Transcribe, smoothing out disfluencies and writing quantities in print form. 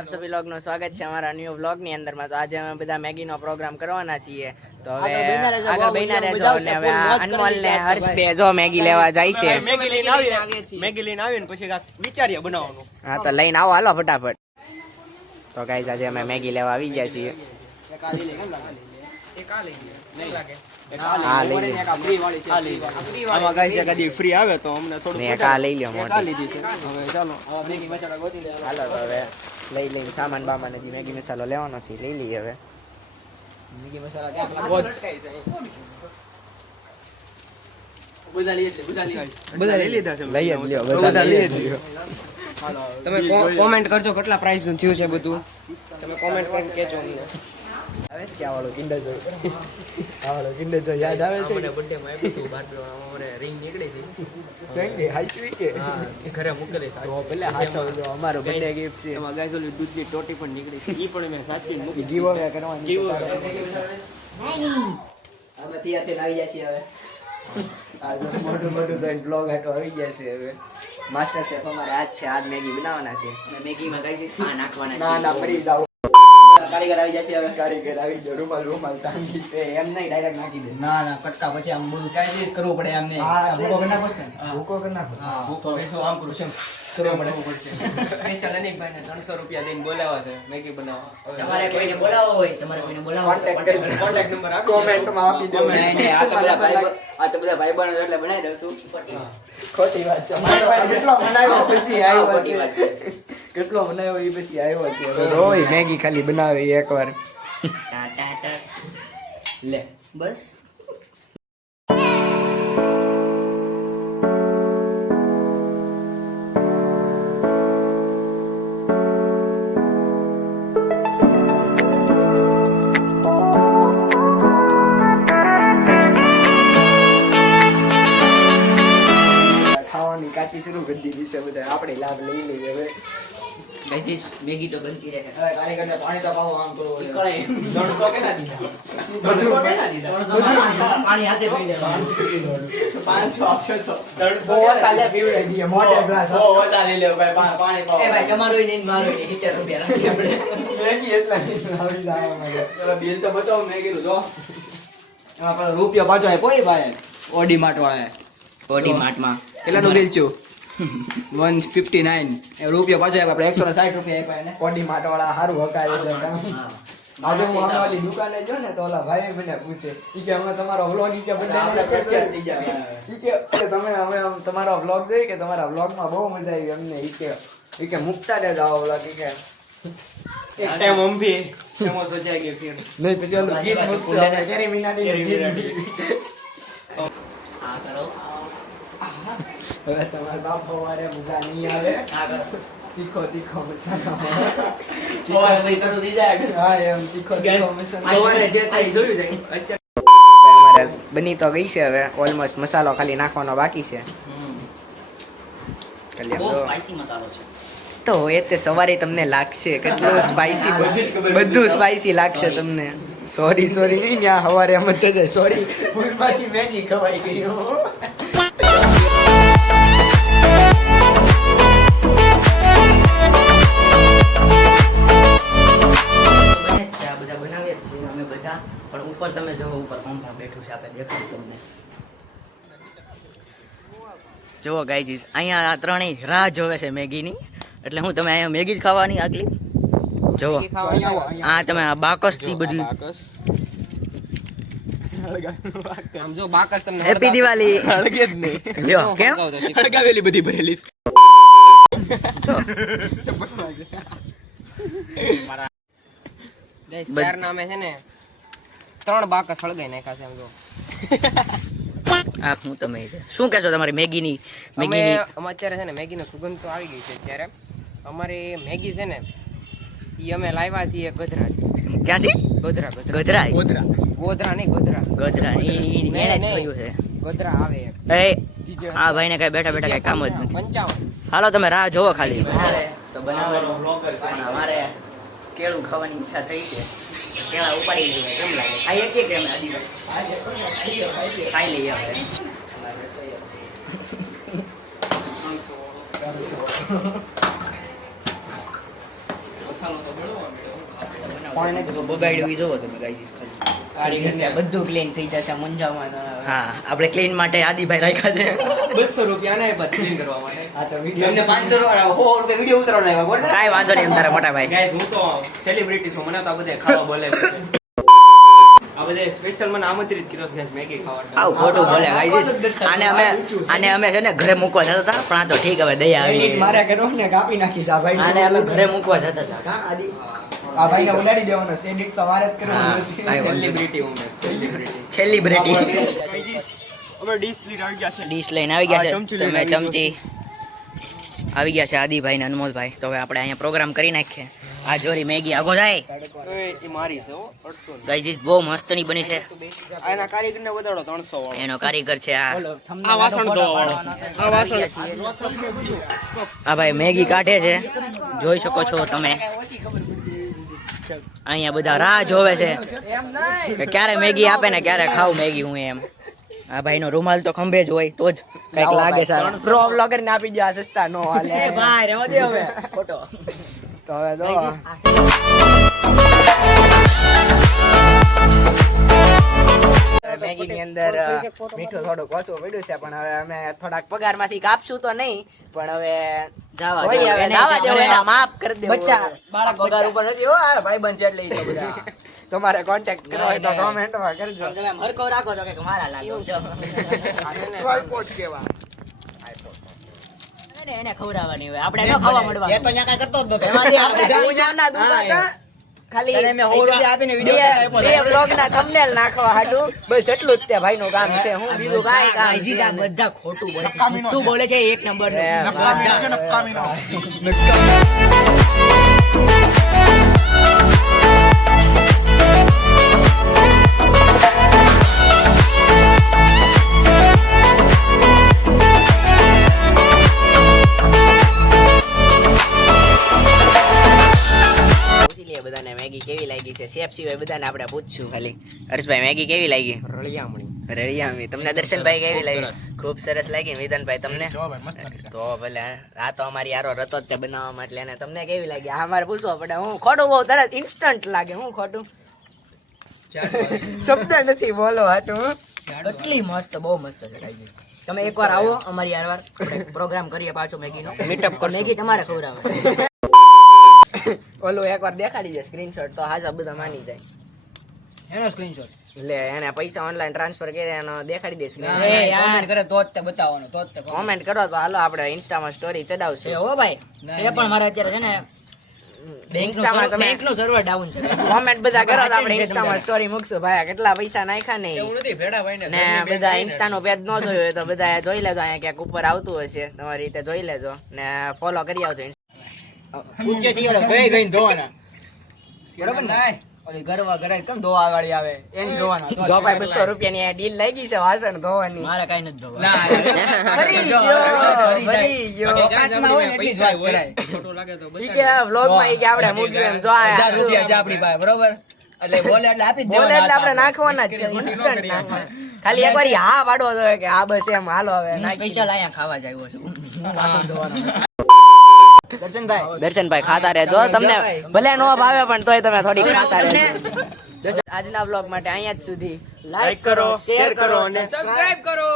આપ સભી લોગનું સ્વાગત છે અમારા ન્યૂ વ્લોગની અંદરમાં. તો આજે અમે બધા મેગીનો પ્રોગ્રામ કરવાના છીએ. તો હવે આગળ બન્યા રહેજો અને હવે અનમોલ ને હર્ષ બે જો મેગી લેવા જાય છે. મેગી લઈને આવીને પછી વિચારીએ બનાવવાનું. હા તો લઈને આવો હાલો ફટાફટ. તો ગાઈસ આજે અમે મેગી લેવા આવી ગયા છીએ. ફ્રી આવે તો અમને થોડું લઈ લ્યો હવે ચાલો મેગી મસાલા ગોતી દે. હાલો તો હવે લઈને સામાન બામાન હજી મેગી મસાલો લેવાનો છે લઈ લઈએ હવે. મેગી મસાલા બધા લઈ લીધા છે. લઈ જ લ્યો બધા લઈ જ લ્યો. તમે કોમેન્ટ કરજો કેટલા પ્રાઇસ નું થયું છે બધું. તમે કોમેન્ટ કરીને કહેજો અમને. આવે છે કે આ વાળો કિન્ડર જોઈ આ વાળો કિન્ડર જોઈ યાદ આવે છે. મને બર્થડે માં આપ્યું હતું બારડો મને રિંગ નીકળી હતી. કેમ કે હાઈસવી કે હા ઘરે મૂકેલી છે. તો પેલે હાચવજો અમારો બર્થડે ગિફ્ટ છે. એમાં ગાઈસ ઓલી દૂધની ટોટી પણ નીકળી છે. ઈ પણ મેં સાચવીને મૂકી ગીવ અવે કરવાની. ગીવ અવે અમે ત્યાંથી આવી જાય છે હવે. આ મોટું મોટું તો બ્લોગ આટો આવી જાય છે હવે. માસ્ટર શેફ અમારે આજ છે, આજ મેગી બનાવવાના છે. અને મેગીમાં કઈ ચીજ આ નાખવાના છે. ના ના મરી જાવ. કારીગર આવી જશે હવે. કારીગર આવી ગયો. રૂમાલ ટાંગી છે એમ નહીં ડાયરેક્ટ નાખી દે. ના ના કટકા પછી આમ બધું કાઈ ચીજ કરવું પડે એમ નહીં. ભૂકો કરી નાખો ને. ભૂકો કરી નાખો. હા ભૂકો બેસો આમ કરું છે. કરવું પડશે. સ્પેશિયલ અનિકભાઈ ને 300 રૂપિયા દઈને બોલાવા છે મેગી બનાવવા. તમારે કોઈને બોલાવો હોય, તમારે કોઈને બોલાવો કોન્ટેક્ટ નંબર આપી કોમેન્ટમાં આપી દો. આ તો બધા ભાઈબંધો એટલે બનાવી દઉં ખોટી વાત છે. કેટલો મનાવ્યો પછી આવ્યો છે. કેટલો મનાવ્યો એ પછી આવ્યો છે. રોય મેગી ખાલી બનાવે એકવાર. લે બસ. કાચી શરૂ કરી દીધી છે બધા. આપણે લાભ લઈ લઈએ હવે. ગાઈસ મેગી તો બનતી રહે. હવે કારીગરને પાણી તો પાવો આમ કરો. નીકળે 300 કેના દીધા? 300 કેના દીધા? પાણી હાથે પી લેવાનું. 500 આપશો તો 300 ઓછા લે પીવડે દીએ મોટે ગ્લાસ. ઓછા લઈ લે ભાઈ પાણી પાવો. એ ભાઈ તમારું નહીં મારું નહીં 70 રૂપિયા રાખી આપણે. મેગી એટલા નહીં લાવી દાવા મને. ચલો બિલ તો બતાવો મેગી નું જો. એમાં પણ રૂપિયા પાછો આપ્યો કોઈ ભાઈ ઓડી માર્ટ વાળાએ. ઓડી માર્ટમાં કેટલાનું બિલ છું? 159 એ રૂપિયા પાછો આપ્યા. આપણે 160 રૂપિયા આપ્યા એને. ઓડી માર્ટ વાળા સારું હકારે છે. આજે હું અમારી દુકાને જો ને તો ઓલા ભાઈ મને પૂછે ઈ કે અમે તમારો વ્લોગ ઈ કે આપણે પ્રખ્યાત થઈ બંને ગયા. ઈ કે તમે અમે તમારો વ્લોગ જોઈ કે તમારા વ્લોગમાં બહુ મજા આવી અમને ઈ કે મુકતા દેજો આવો વ્લોગ ઈ કે એક ટાઈમ हम भीemo सोचेंगे फिर નહીં પછી ઓલું ગીત મૂકશું હવે કેરી મીનાની ગીત આ કરો હવે તમારા બાપો વારે મજા નહીં આવે. આ કરો તીખો મસાલો સવારે નહીં શરૂ થઈ જાય. હા એમ તીખો મસાલો સવારે જે થાય જોયું જાય. અમારે બની તો ગઈ છે હવે. ઓલમોસ્ટ મસાલો ખાલી નાખવાનો બાકી છે. બહુ સ્પાઈસી મસાલો છે. તો એ તે સવારે તમને લાગશે કેટલું સ્પાઈસી, બધું સ્પાઈસી લાગશે તમને. સોરી નહીં ત્યાં સવારે એમ જ થઈ જાય. સોરી ભૂલમાંથી મેગી ખવાઈ ગઈ. પણ ઉપર તમે જો ઉપર પંખા બેઠું છે આપણે દેખાડું તમને. જુઓ ગાઈઝ અહીંયા ત્રણેય રાહ જોવે છે મેગીની. એટલે હું તમે અહીંયા મેગી જ ખાવાની આગલી જુઓ. હા તમે આ બાકસ થી બધી. આમ જો બાકસ તમને હેપી દિવાળી. અળગે જ નહીં. લ્યો કેમ અળગાવેલી બધી ભરેલી છે. ગાઈસ યાર નામે છે ને 3 બાકસ સળગાઈ નાખ્યા છે આમ જો. આ હું તમે શું કહેશો તમારી મેગીની અમે અત્યારે છે ને મેગીનો સુગંધ તો આવી ગઈ છે. અત્યારે અમારી મેગી છે ને ઈ અમે લાવ્યા છીએ ગધરાથી. ક્યાંથી? ગધરા ગોધરા નહીં ગધરા ઈ મેળે જ થયું છે. ગધરા આવે એ આ ભાઈને કઈ બેઠા કઈ કામ જ નથી. 55. હાલો તમે રાહ જોવો ખાલી. તો બનાવવાનો બ્લોગર છે. અમારે કેળું ખાવાની ઈચ્છા થઈ છે. કેળા ઉપાડી લઈએ કેમ લાગે? ખાઈએ કે અમે આદિવાસી ખાઈ લઈએ હવે. મસાલો તો બળવો મેળો. કોણે નહીં તો બગાડ્યું ઈ જોવો તમે ગાઈસ ખાલી થઈ જશે, બધું ક્લીન થઈ જશે મુંજામાં તો. હા આપણે ક્લીન માટે આદિભાઈ રાખ્યા છે 200 રૂપિયા ને ક્લીન કરવા માટે. આ તો વિડિયો એમને 500 રૂપિયા વિડિયો ઉતારવાનો આવ્યા બોલ કાઈ વાંધો નહીં તારા મોટા ભાઈ. ગાઈસ હું તો સેલિબ્રિટી છું, મને તો આ બધે ખાવા બોલે છે. આ બધે સ્પેશિયલ મને આમંત્રિત કર્યો છે ગાઈસ મેગી ખાવા. આવ ખોટું બોલે ગાઈસ. આને અમે છે ને ઘરે મૂકવા જતા હતા પણ આ તો ઠીક હવે દયા આવી મારે કરો ને કાપી નાખીશ આ ભાઈ. આને અમે ઘરે મૂકવા જતા હતા કા આદિ આ ભાઈને ઉલાડી દેવાનો છે, એડિટ તો મારે જ કરવાનું છે. સેલિબ્રિટી હું સેલિબ્રિટી. સેલિબ્રિટી અમે ડીશ લઈને આવી ગયા છે. ડીશ લઈને આવી ગયા છે. તમે ચમચી આવી ગયા છે આદિભાઈ ને અનમોલભાઈ. તો હવે આપણે અહીંયા પ્રોગ્રામ કરી નાખીએ. આ જોરી મેગી આગો જાય એ મારી છે હો, અડતો નહીં. ગાઈસ બહુ મસ્તની બની છે. આના કારીગરને વધારો 300 વાળો. એનો કારીગર છે આ વાસણ ધોવા વાળો. આ વાસણ આ ભાઈ મેગી કાઢે છે, જોઈ શકો છો તમે. અહીંયા બધા રાહ જોવે છે કે ક્યારે મેગી આપે ને ક્યારે ખાવ મેગી હું એમ. આ ભાઈ નો રૂમાલ તો ખંભે જ હોય તો જ કઈક લાગે સારું. પ્રો બ્લોગર ને આપી દે સસ્તા નો હાલે. એ ભાઈ રેવા દે હવે ફોટો. તો હવે જો મેગી ની અંદર મીઠું થોડુંક ઓછું પડ્યું છે પણ હવે અમે થોડાક પગાર માંથી કાપશું તો નહીં પણ હવે જાવા દેવો એના માફ કરી દેવો. બચ્ચા બાળક પગાર ઉપર નથી હો, આ ભાઈબંધ છે એટલે ઈ છે બધા. તમારે કોન્ટેક્ટ કરવો હોય તો કમેન્ટ માં કરજો. તમે હરકો રાખો તો કે મારા લાગે ટ્રાયપોડ કેવા એને ખવડાવવાની હોય આપણે ન ખાવા મળવાનું. એ તો ન્યા કાઈ કરતો જ નતો. એમાંથી આપણે પૂજાના દૂધ હતા ખાલી એને મે 100 રૂપિયા આપીને વિડિયો આપ્યો. બે બ્લોગ ના થંબનેલ નાખવા હાટું બસ એટલું જ તે ભાઈ નું કામ છે. હું બીજું કાઈ કામ છે આ બધા ખોટું બોલે છે. તું બોલે છે એક નંબર બધાને મેગી કેવી લાગી છે. શેફ સિવાય બધાને આપણે પૂછશું ખાલી. હર્ષભાઈ મેગી કેવી લાગી? રળિયામણી. તમને દર્શનભાઈ કેવી લાગી? ખૂબ સરસ લાગી. વિધાનભાઈ તમને? તો ભલે આ તો અમારી યારો રતો જ તે બનાવવામાં એટલે એને તમને કેવી લાગી? આ અમારે પૂછવો પડે. હું ખોટું બહુ તરત ઇન્સ્ટન્ટ લાગે. હું ખોટું શબ્દ નથી બોલો હાટું. કેટલી મસ્ત, બહુ મસ્ત છે. તમે એકવાર આવો અમારી યાર પ્રોગ્રામ કરીએ પાછો મેગીનો. મીટઅપ કરો. મેગી તમારે ખવડાવે. ઓલું એકવાર દેખાડી દે સ્ક્રીનશોટ તો હાજા બધા માની જાય. એનો સ્ક્રીનશોટ એટલે એને પૈસા ઓનલાઈન ટ્રાન્સફર કરે એનો દેખાડી દે સ્ક્રીનશોટ. કમેન્ટ કરે તો જ તે બતાવવાનો, તો જ તે કમેન્ટ કરો તો હાલો આપણે ઇન્સ્ટામાં સ્ટોરી ચડાવશું. હો ભાઈ એ પણ મારે અત્યારે છે ને ઇન્સ્ટામાં તમે બેંકનું સર્વર ડાઉન છે. કમેન્ટ બધા કરો તો આપણે ઇન્સ્ટામાં સ્ટોરી મૂકશું. ભાઈ કેટલા પૈસા નાખ્યા ને એવું નથી ભેડા ભાઈ ને બધા ઇન્સ્ટાનો પેજ ન જોયું હોય તો બધા જોઈ લેજો. અહીંયા ક્યાંક ઉપર આવતું હશે તમારી રીતે જોઈ લેજો ને ફોલો કરી આવજો. પૂછે છે યાર ગઈ ગઈ ધોવાના બરોબર ને ઓલી ગરવા ગરાય કેમ ધોવા વાળી આવે એની ધોવાના. જો ભાઈ 200 રૂપિયાની આ ડીલ લાગી છે વાસણ ધોવાની. મારે કાઈ નથી ધોવા. ના ફરી ગયો કાચમાં હોય એટલી જ વાત કરાય. ફોટો લાગે તો ઈ કે વ્લોગ માં ઈ કે આપણે મૂક્યું જો 1000 રૂપિયા છે આપણી પાસે બરોબર એટલે બોલે એટલે આપી જ દેવાના. બોલે એટલે આપણે નાખવાના જ છે ઇન્સ્ટન્ટ નાખવાના. ખાલી એકવાર હા પાડવો જોઈએ કે આ બસ એમ હાલો હવે સ્પેશિયલ અહીંયા ખાવા જ આવ્યો છું વાસણ ધોવાનો. દર્શનભાઈ ખાતા રહેજો. તમને ભલે નો ભાવે પણ તોય તમે થોડી ખાતા રહેજો. આજના બ્લોગ માટે અહીંયા જ સુધી. લાઈક કરો, શેર કરો અને સબસ્ક્રાઇબ કરો.